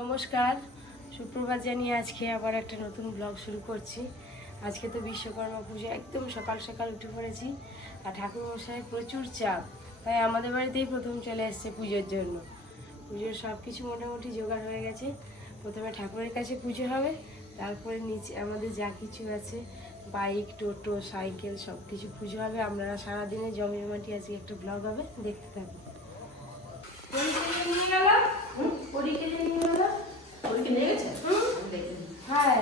নমস্কার। সুপ্রভাত জানিয়ে আজকে আবার একটা নতুন ব্লগ শুরু করছি। আজকে তো বিশ্বকর্মা পুজো, একদম সকাল সকাল উঠে পড়েছি আর ঠাকুর মশাই প্রচুর চাপ। তাই আমাদের বাড়িতেই প্রথম চলে এসেছে পুজোর জন্য। পুজোর সব কিছু মোটামুটি জোগাড় হয়ে গেছে। প্রথমে ঠাকুরের কাছে পুজো হবে, তারপরে নিচে আমাদের যা কিছু আছে, বাইক, টোটো, সাইকেল সব কিছু পুজো হবে। আপনারা সারাদিনে জমিজমাটি আজকে একটা ব্লগ হবে, দেখতে থাকুন। নিয়ে গেল ওইকে নিয়ে গেছে হুম? আমি দেখিনি। হ্যাঁ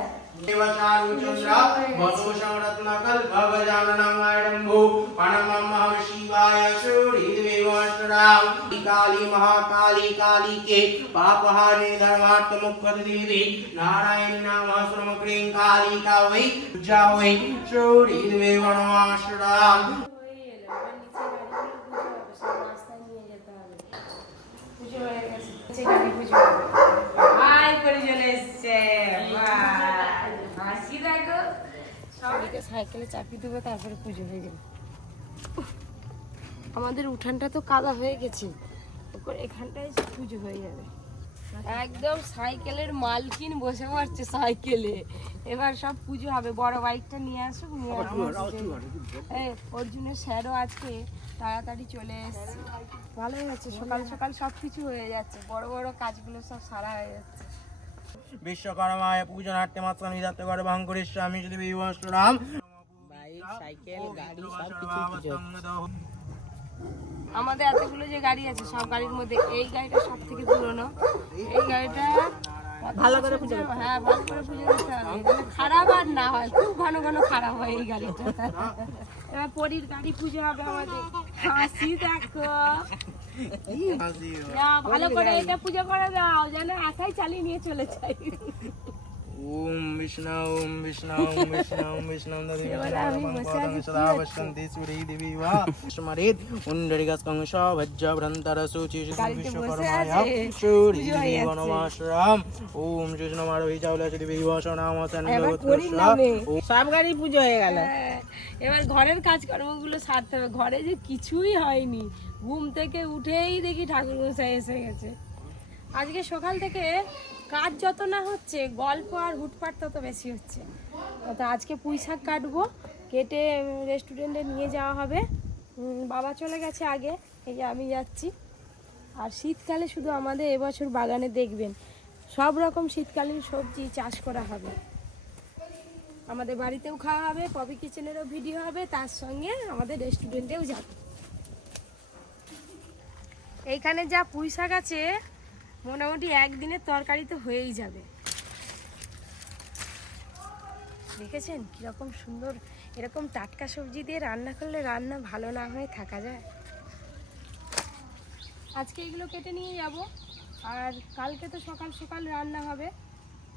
देवचारुचन्द्र वसु संरत्नकल्पगजाननमयडम्भो प्रणमः शिवाय सूर्यदेवस्त्रां काली महाकाली काली के पापहारे धर्मार्थ मुक्त देवी नारायणी नाम श्रमक्रीं काली का वै पूजा वै सूर्यदेव नमस्त्रां হয়ে এলো। এবার নিচে গাড়িগুলো পুজো হবে, সব রাস্তায় নিয়ে যেতে হবে। পুজো হয়ে গেছে। নিচে গাড়ি পুজো সবাইকে সাইকেলে চাপিয়ে দেবো তারপরে পুজো হয়ে উফ, আমাদের উঠানটা তো কাদা হয়ে গেছে। এখানটায় পুজো হয়ে যাবে। একদম সাইকেলের মালকিন বসে পড়ছে সাইকেলে। এবার সব পুজো হবে। বড় বাইকটা নিয়ে আসুক নিয়ে অর্জুনের স্যারও আজকে তাড়াতাড়ি চলে এসেছে। ভালোই হয়েছে সকাল সকাল সব কিছু হয়ে যাচ্ছে। বড় বড় কাজগুলো সব সারা হয়ে যাচ্ছে। বিশ্বকর্মায় পূজনার্থে মাঝখানে বিধাত্ত করে আমি যদি আমাদের এতগুলো যে গাড়ি আছে সব গাড়ির মধ্যে এই গাড়িটা সব থেকে পুরনো। এই গাড়িটা ভালো করে পুজো হ্যাঁ ভালো করে পুজো খারাপ আর না হয় খুব ঘন ঘন খারাপ হয় এই গাড়িটা। এবার পরীর গাড়ি পুজো হবে আমাদের। হাসি দেখো। ওম সব গাড়ি পুজো হয়ে গেল। এবার ঘরের কাজকর্মগুলো সারতে হবে। ঘরে যে কিছুই হয়নি ঘুম থেকে উঠেই দেখি ঠাকুর মশাই এসে গেছে। আজকে সকাল থেকে কাজ যত না হচ্ছে, গল্প আর হুটপাট তত বেশি হচ্ছে। তো আজকে পুঁই শাক কাটবো, কেটে রেস্টুরেন্টে নিয়ে যাওয়া হবে। বাবা চলে গেছে আগে, এই যে আমি যাচ্ছি। আর শীতকালে শুধু আমাদের এবছর বাগানে দেখবেন, সব রকম শীতকালীন সবজি চাষ করা হবে। আমাদের বাড়িতেও খাওয়া হবে, পপি কিচেনেরও ভিডিও হবে, তার সঙ্গে আমাদের রেস্টুরেন্টেও যাবে। এইখানে যা পুঁই শাক আছে, মোটামুটি একদিনের তরকারি তো হয়েই যাবে। দেখেছেন কীরকম সুন্দর, এরকম টাটকা সবজি দিয়ে রান্না করলে রান্না ভালো না হয়ে থাকা যায়। আজকে এগুলো কেটে নিয়ে যাব, আর কালকে তো সকাল সকাল রান্না হবে।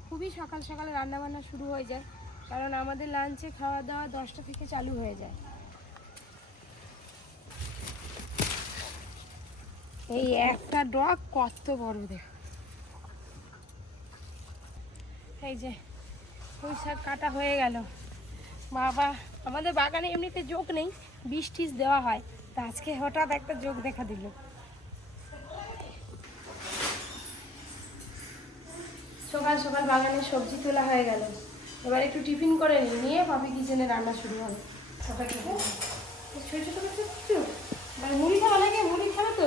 খুবই সকাল সকাল রান্না বান্না শুরু হয়ে যায়, কারণ আমাদের লাঞ্চে খাওয়া দাওয়া দশটা থেকে চালু হয়ে যায়। এই একটা ডগ কত বড় দেখ। এই যে, পুঁই শাক কাটা হয়ে গেল। বাবা, আমাদের বাগানে এমনিতে যোগ নেই বিষ দেওয়া হয়। তা আজকে হঠাৎ একটা যোগ দেখা দিল। সকাল সকাল বাগানে সবজি তোলা হয়ে গেল। এবার একটু টিফিন করে নিয়ে পাপি কিচেনে রান্না শুরু হবে। ছোট ছোট ছোট ছোট আর মুড়ি খাওয়া লাগে মুড়ি খাবে তো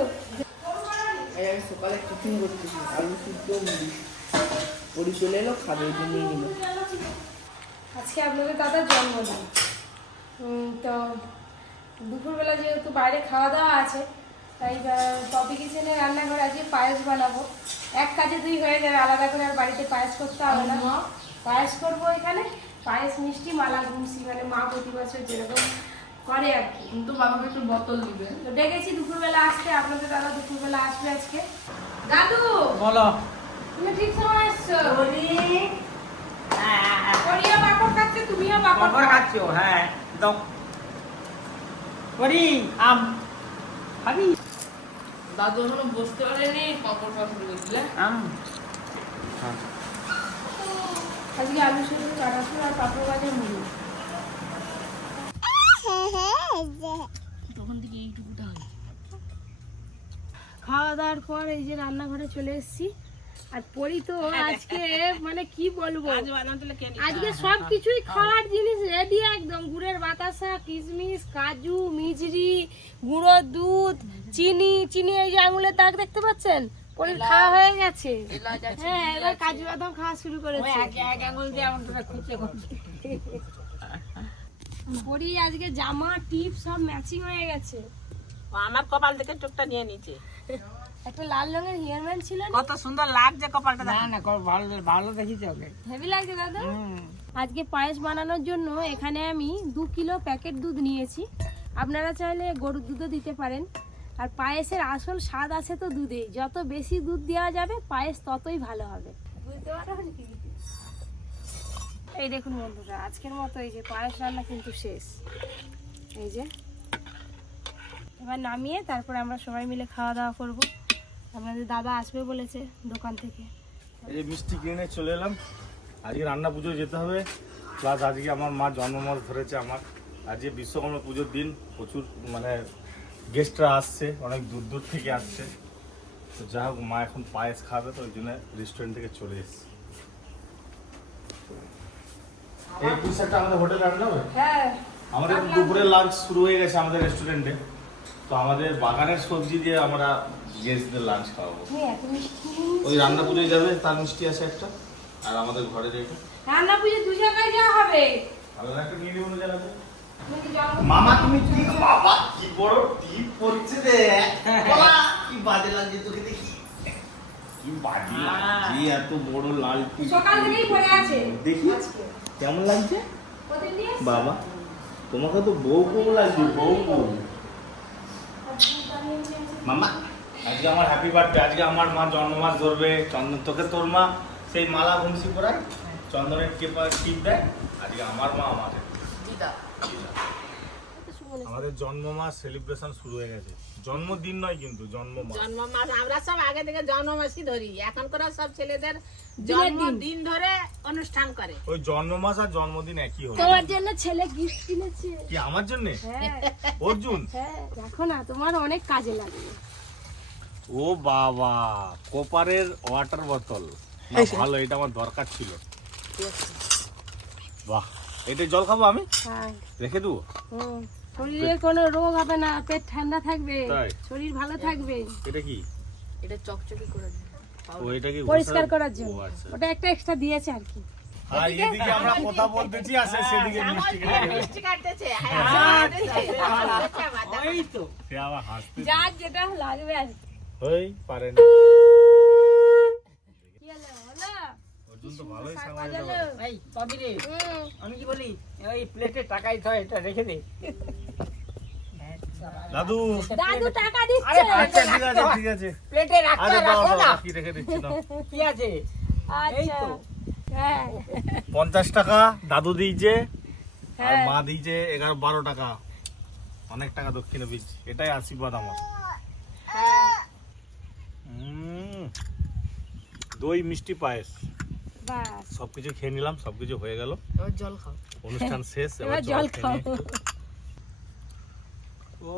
এই আমি সকালে টিফিন করতেছি আলু সিদ্ধ মুড়ি। পরি চলে এলো খাবে ওই জন্য নিল। আজকে আপনাদের দাদার জন্মদিন। তো দুপুরবেলা যেহেতু বাইরে খাওয়া দাওয়া আছে তাই টপি কিচেনে রান্নাঘরে আজকে পায়েস বানাবো। এক কাজে দুই হয়ে যাবে আলাদা করে আর বাড়িতে পায়েস করতে হবে না। পায়েস করব এখানে পায়েস মিষ্টি মালা ঘুমসি মানে মা প্রতি বছর যেরকম করে আর কি। কিন্তু বাবাকে একটু বোতল দিবে তো ডেকেছি দুপুরবেলা আসতে আপনাদের দাদা দুপুরবেলা আসবে আজকে। দাদু বলো। তুমি ঠিক সময় এসছো? করিও পাপড় খাচ্ছে তুমিও পাপড় পাপড় হ্যাঁ দাও করি আম। খাবি? দাদু এখনও বসতে পারেনি পাপড় পাপড় বুঝলে আম। আজকে আলু সেদ্ধ কাটাশুন আর পাপড় ভাজা মুড়ি। তখন থেকে এইটুকুটা হয় খাওয়া দাওয়ার পর এই যে রান্নাঘরে চলে এসেছি। আর পরি তো আজকে মানে কি বলব? আজকে সব কিছুই খাওয়ার জিনিস রেডি একদম। গুড়ের বাতাসা কিশমিশ কাজু মিজরি গুঁড়োর দুধ চিনি চিনি এই যে আঙুলের দাগ দেখতে পাচ্ছেন? পরির খাওয়া হয়ে গেছে। হ্যাঁ এবার কাজু বাদাম খাওয়া শুরু করেছে। পরি আজকে জামা টিপ সব ম্যাচিং হয়ে গেছে। আমার কপাল থেকে চোখটা নিয়ে নিচে একটা লাল রঙের হেয়ার ব্যান্ড ছিল কত সুন্দর লাগছে কপালটা না না ভালো ভালো দেখিছে ওকে। হেভি লাগছে দাদা? আজকে পায়েস বানানোর জন্য এখানে আমি দু কিলো প্যাকেট দুধ নিয়েছি। আপনারা চাইলে গরুর দুধও দিতে পারেন। আর পায়েসের আসল স্বাদ আছে তো দুধেই যত বেশি দুধ দেওয়া যাবে পায়েস ততই ভালো হবে। বুঝতে পারবেন কি? এই দেখুন বন্ধুরা আজকের মতো এই যে পায়েস রান্না কিন্তু শেষ। এই যে এবার নামিয়ে তারপরে আমরা সবাই মিলে খাওয়া দাওয়া করব। আপনাদের দাদা আসবে বলেছে দোকান থেকে। এই যে মিষ্টি কিনে চলে এলাম। আজকে রান্না পুজো যেতে হবে। প্লাস আজকে আমার মা জন্মমাস ধরেছে আমার। আজকে বিশ্বকর্মা পুজোর দিন। প্রচুর মানে গেস্টরা আসছে। অনেক দূর দূর থেকে আসছে। তো যা হোক মা এখন পায়েস খাবে তো ওই জন্য রেস্টুরেন্ট থেকে চলে এসেছে। এই পুষাটা আমাদের হোটেলে রান্না হবে? হ্যাঁ। আমাদের দুপুরের লাঞ্চ শুরু হয়ে গেছে আমাদের রেস্টুরেন্টে তো আমাদের বাগানের সবজি দিয়ে আমরা গেস্টদের লাঞ্চ খাওয়াবো। মিষ্টি ওই রান্না পুজোয় যাবে তার মিষ্টি আছে একটা আর আমাদের ঘরে যেটা রান্না পুজো দু জায়গায় যাওয়া হবে। আলাদা একটা নিয়ে নেব মামা তুমি কি বাবা কি বড় টিপ পড়ছে রে? বাবা, কি বাজে লাগছে তোকে দেখি? কি বাজে লাগছে এত বড় লাল টিপ। সকাল থেকেই পড়ে আছে। দেখি কেমন লাগছে? বাবা তোমাকে তো বউ বউ লাগছে বউ বউ। মামা আজকে আমার হ্যাপি বার্থডে আজকে আমার মা জন্মমাস ধরবে চন্দন তোকে তোর মা সেই মালা ঘুমসি পরায় চন্দনের টিপা টিপ দেয় আজকে আমার মা আমাদের। আমাদের জন্মমাস সেলিব্রেশন শুরু হয়ে গেছে। জন্মদিন নয় কিন্তু জন্মমাস। জন্ম মাস আমরা সব আগে থেকে জন্মমাসই ধরি। এখন করে সব ছেলেদের জন্মদিন ধরে অনুষ্ঠান করে। ওই জন্মমাস আর জন্মদিন একই হলো। তোমার জন্য ছেলে গিফট কিনেছে। কি আমার জন্য? হ্যাঁ। অর্জুন? হ্যাঁ দেখো না তোমার অনেক কাজে লাগবে ও বাবা কোপারের ওয়াটার বোতল ভালো এটা আমার দরকার ছিল। বাহ এটা জল খাব আমি? হ্যাঁ। রেখে দেবো? হুম। শরীরে কোনো রোগ হবে না পেট ঠান্ডা থাকবে শরীর ভালো থাকবে। এটা কি? এটা চকচকে করে ও এটা কি পরিষ্কার করার জন্য। আচ্ছা। ওটা একটা এক্সট্রা দিয়েছে আর কি। আর এদিকে আমরা কথা বলতেছি আসে সেদিকে মিষ্টি কেটে গেলে। মিষ্টি কাটতেছে। হ্যাঁ, ওই তো। সে আবার হাসতে যার যেটা লাগবে আর কি। ওই পারে না কি হলো হলো অর্জুন তো ভালোই সামাল এই কবি রে। আমি কি বলি ওই প্লেটে টাকাই তো এটা রেখে দে। দাদু। দাদু টাকা আরে আচ্ছা ঠিক আছে ঠিক আছে। প্লেটে রাখতে রাখো না। রাখি রেখে দিচ্ছি না কি আছে? আচ্ছা। হ্যাঁ। পঞ্চাশ টাকা দাদু দিয়েছে আর হ্যাঁ। মা দিয়েছে এগারো বারো টাকা। অনেক টাকা দক্ষিণে বীজ। এটাই আশীর্বাদ আমার। হ্যাঁ। দই মিষ্টি পায়েস। সবকিছু খেয়ে নিলাম সবকিছু হয়ে গেল। এবার জল খাও। অনুষ্ঠান শেষ এবার জল খাও। ও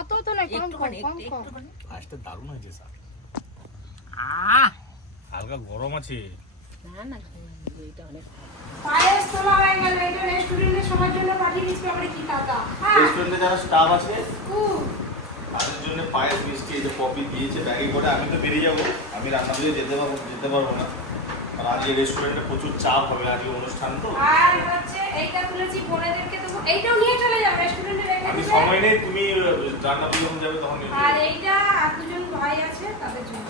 অত তো না কম কম কম কম। পায়েসটা দারুণ হয়েছে স্যার। আহ! হালকা গরম আছে। না না এটা অনেক পায়েস তোলা হয়ে গেল এটা রেস্টুরেন্টে সবার জন্য পাঠিয়ে দিচ্ছি আমরা কি টাকা হ্যাঁ। রেস্টুরেন্টে যারা স্টাফ আছে তাদের জন্য পায়েস মিষ্টি এই যে দিয়েছে ব্যাগে করে আমি তো বেরিয়ে যাব। আমি রান্না দিয়ে যেতে পারব যেতে পারব না। আজকে রেস্টুরেন্টে প্রচুর চাপ হবে আজকে অনুষ্ঠান তো। আর হচ্ছে এইটা তুলেছি বোনেদেরকে দেবো। এইটাও নিয়ে চলে যাবে রেস্টুরেন্টে রেখে আমি সময় নেই তুমি রান্না দিয়ে যখন যাবে তখন আর এইটা আর দুজন ভাই আছে তাদের জন্য।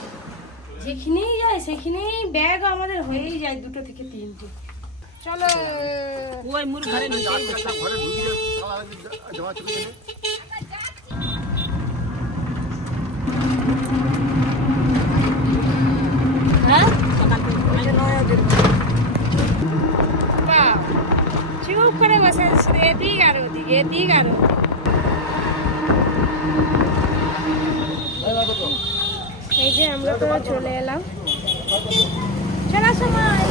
যেখানেই যায় সেখানেই ব্যাগ আমাদের হয়েই যায় দুটো থেকে তিনটে। চলো ওই মুর ঘরে নিয়ে হ্যাঁ এদিক আর এই যে আমরা তো চলে এলাম। চলা সময়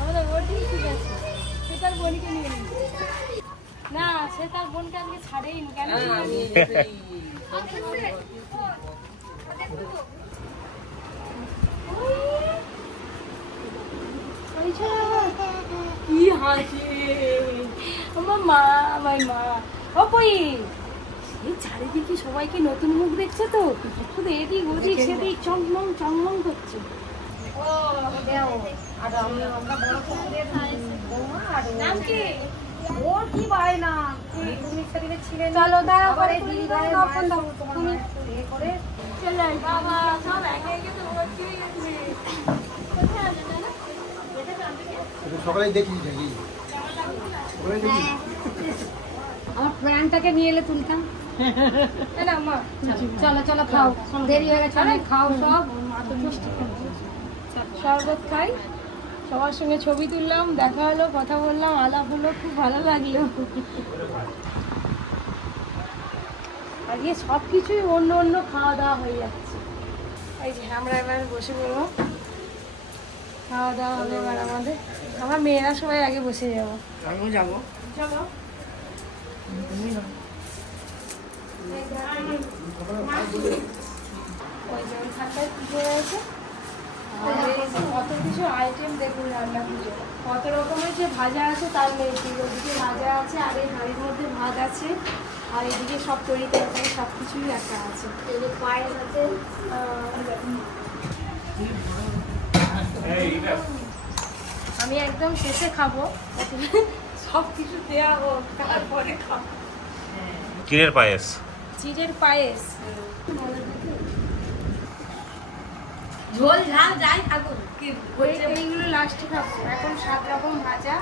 আমাদের ঠিক আছে। সে তার না সে তার বোনকে আজকে ছাড়েই নি কেন? হ্যাঁ, কি হাসি। আমার মা আমার মা। এই চারিদিকে সবাইকে নতুন মুখ দেখছে তো। শুধু এদিক ওদিক সেদিক চংমং চংমং করছে। চলো করে চলে বাবা সব একে একে তো সকালে দেখি নাকি আমার প্রাণটাকে নিয়ে এলে তুলতাম চলো চলো, খাও। দেরি হয়ে গেছে খাও, সব। শরবত খাই। সবার সঙ্গে ছবি তুললাম, দেখা হলো, কথা বললাম, আলাপ হলো, খুব ভালো লাগল। আজকে সব কিছুই অন্য অন্য খাওয়া দাওয়া হয়ে যাচ্ছে। এই যে, আমরা এবার বসে পড়ব। খাওয়া দাওয়া হবে এবার আমাদের। আমরা মেয়েরা সবাই আগে বসে যাব। আমিও যাব। কত কিছু আইটেম দেখুন রান্না পুজো কত রকমের যে ভাজা আছে তার নেই ওদিকে ভাজা আছে আর এই হাঁড়ির মধ্যে ভাত আছে আর এদিকে সব তৈরি তরকারি সব কিছুই রাখা আছে এই যে পায়েস আছে আমি একদম শেষে খাব। সব কিছু দেওয়া হোক তারপরে খাব। কিরের পায়েস? চিড়ের পায়েস। ঝোল ঝাল যাই এই- এইগুলো লাস্টে খাব। এখন সাত রকম ভাজা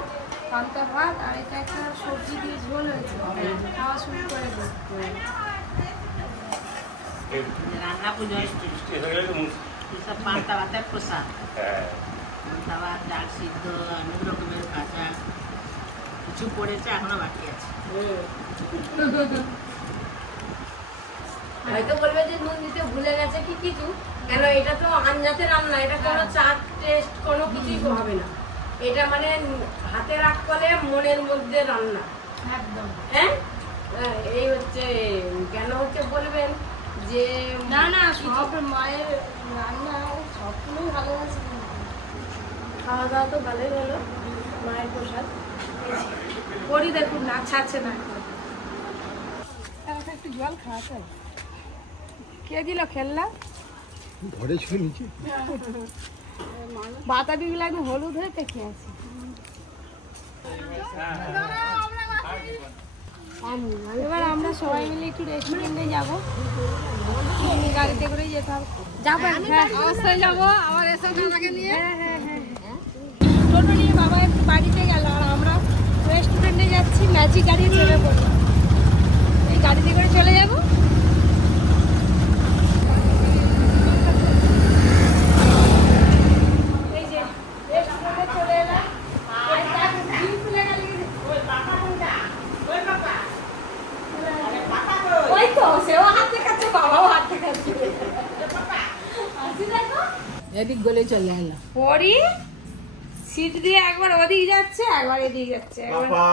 পান্তা ভাত আর এটা একটা সবজি দিয়ে ঝোল হয়েছে। খাওয়া শুরু করে দেবো রান্না পুজো পান্তা ভাতের প্রসাদ। পান্তা ভাত ডাল সিদ্ধ অনেক রকমের ভাজা কিছু পড়েছে এখনও বাকি আছে। হয়তো বলবে যে নুন দিতে ভুলে গেছে কি কিছু? কেন এটা তো আঞ্জাতে রান্না এটা কোনো চাট টেস্ট কোনো কিছুই হবে না। এটা মানে হাতে রাখ করলে মনের মধ্যে রান্না। একদম। হ্যাঁ? এই হচ্ছে কেন হচ্ছে বলবেন যে না না সব মায়ের রান্না সবগুলোই ভালো আছে খাওয়া দাওয়া তো ভালোই হলো মায়ের প্রসাদ। করি দেখুন না ছাড়ছে না একটু জল খাওয়াতে কে দিল খেলনা? ঘরে ছিল নিচে। বাতাবিগুলো একদম হলুদ হয়ে পেকে আছে। এবার আমরা সবাই মিলে একটু রেস্টুরেন্টে যাব। গাড়িতে করে যেতে হবে। যাব হ্যাঁ অবশ্যই যাব আবার এসব নিয়ে। নিয়ে বাবা একটু বাড়িতে গেল আর আমরা রেস্টুরেন্টে যাচ্ছি ম্যাজিক গাড়ি চেপে পড়ব এই গাড়িতে করে চলে যাব। চলে এদিক গলে চলে এলাম। পরি? সিট দিয়ে একবার ওদিক যাচ্ছে একবার এদিক যাচ্ছে। Papa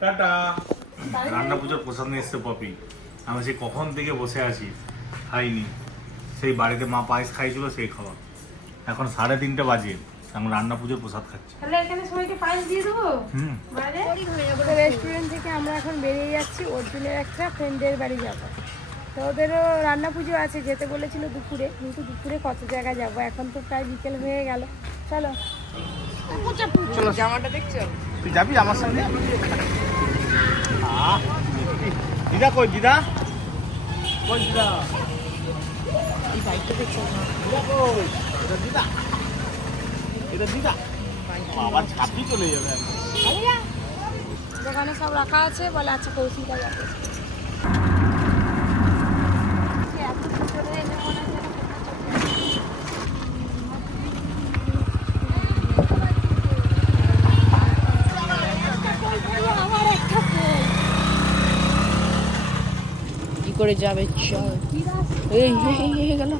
tata. রান্না পুজোর প্রসাদ নিয়ে এসছে পপি। আমি সেই কখন থেকে বসে আছি খাইনি। সেই বাড়িতে মা পায়েস খাইছিল সেই খাওয়া। এখন সাড়ে তিনটে বাজে এখন রান্না পুজোর প্রসাদ খাচ্ছি। তাহলে এখানে সবাইকে পায়েস দিয়ে দেবো? হুম। বাইরে? রেস্টুরেন্ট থেকে আমরা এখন বেরিয়ে যাচ্ছি অর্জুনের একটা ফ্রেন্ডের বাড়ি যাব। তো ওদেরও রান্না পুজো আছে যেতে বলেছিল দুপুরে। কিন্তু দুপুরে কত জায়গা যাব? এখন তো প্রায় বিকেল হয়ে গেল। চলো। জামাটা দেখছ? তুই যাবি আমার সঙ্গে দিদা কই দিদা? কই দিদা? দিদা কই? এটা দিদা। এটা দিদা। বাবা ছাপি চলে যাবে। দোকানে সব রাখা আছে? বলে আচ্ছা কৌশিকটা যাবে এত ভিতরে এলে মনে হয় যেন কোথাও চলে যাবে। আমার একটা ফোন কি করে যাবে চল। এই গেল।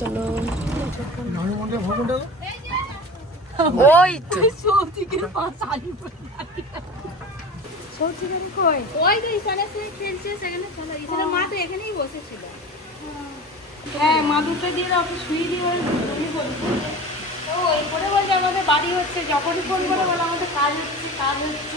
চলো। ওই তো। সৌদিকের পাশ আলি কই? ওই তো এখানে সে খেলছে সেখানে চলো এখানে মা তো এখানেই বসেছিল। হ্যাঁ মা দুটো দিয়ে শুয়ে দিয়ে করে বলছে আমাদের বাড়ি হচ্ছে যখনই ফোন করে বলে আমাদের কাজ হচ্ছে কাজ হচ্ছে।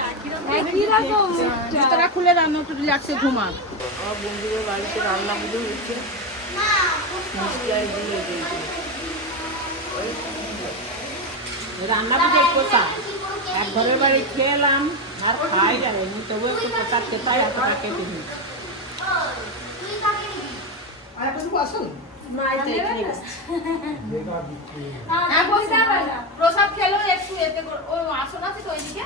জুতোটা খুলে রান্না একটু রিল্যাক্সে ঘুমান আমার বন্ধুদের বাড়িতে রান্না পুজো হচ্ছে। রান্না পুজোর এক ঘরের বাড়ি খেলাম আর খাই যাবে তবু একটু প্রসাদ খেতে হয় এতটা কেটে নিই। আর এখন শুধু আসুন প্রসাদ খেলো একটু এতে ও আসন আছে তো ওইদিকে।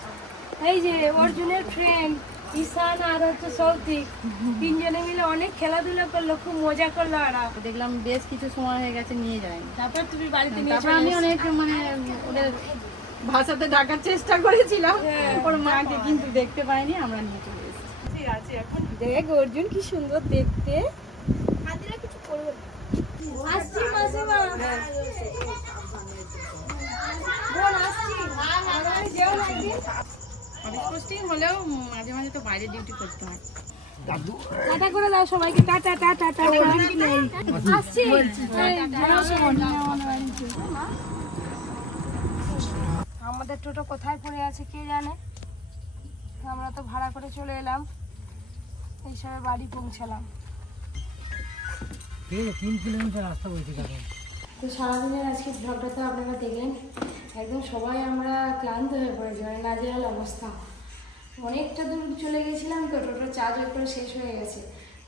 এই যে অর্জুনের ফ্রেন্ড ঈশান আর হচ্ছে সৌতিক তিনজনে মিলে অনেক খেলাধুলা করল খুব মজা করল ওরা। দেখলাম বেশ কিছু সময় হয়ে গেছে নিয়ে যায় তারপর তুমি বাড়িতে নিয়ে আমি অনেক মানে ওদের ভাষাতে ডাকার চেষ্টা করেছিলাম ওর মাকে কিন্তু দেখতে পাইনি আমরা নিয়ে চলে এসেছি। দেখ অর্জুন কি সুন্দর দেখতে। আসছি মাসিমা। বোন আসছি। যেও না একদিন। অফিস পোস্টিং হলেও মাঝে মাঝে তো বাইরে ডিউটি করতে হয়। টাটা করে দাও সবাইকে টাটা টাটা আসছি। আমাদের টোটো কোথায় পড়ে আছে কে জানে? আমরা তো ভাড়া করে চলে এলাম। এই সবে বাড়ি পৌঁছালাম। তো সারাদিনের আজকে ব্লগটা তো আপনারা দেখলেন। একদম সবাই আমরা ক্লান্ত হয়ে পড়েছি মানে নাজেহাল অবস্থা। অনেকটা দূর চলে গেছিলাম তো, টোটো চার্জ একটু শেষ হয়ে গেছে।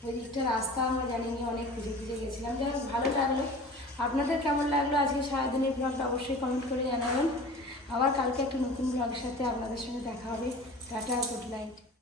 ওই দিকটা রাস্তা আমরা জানিনি, অনেক খুঁজে খুঁজে গেছিলাম। যাই ভালো লাগল। আপনাদের কেমন লাগল আজকে সারাদিনের ব্লগটা অবশ্যই কমেন্ট করে জানাবেন। আবার কালকে একটা নতুন ব্লগের সাথে আপনাদের সঙ্গে দেখা হবে। Tata good night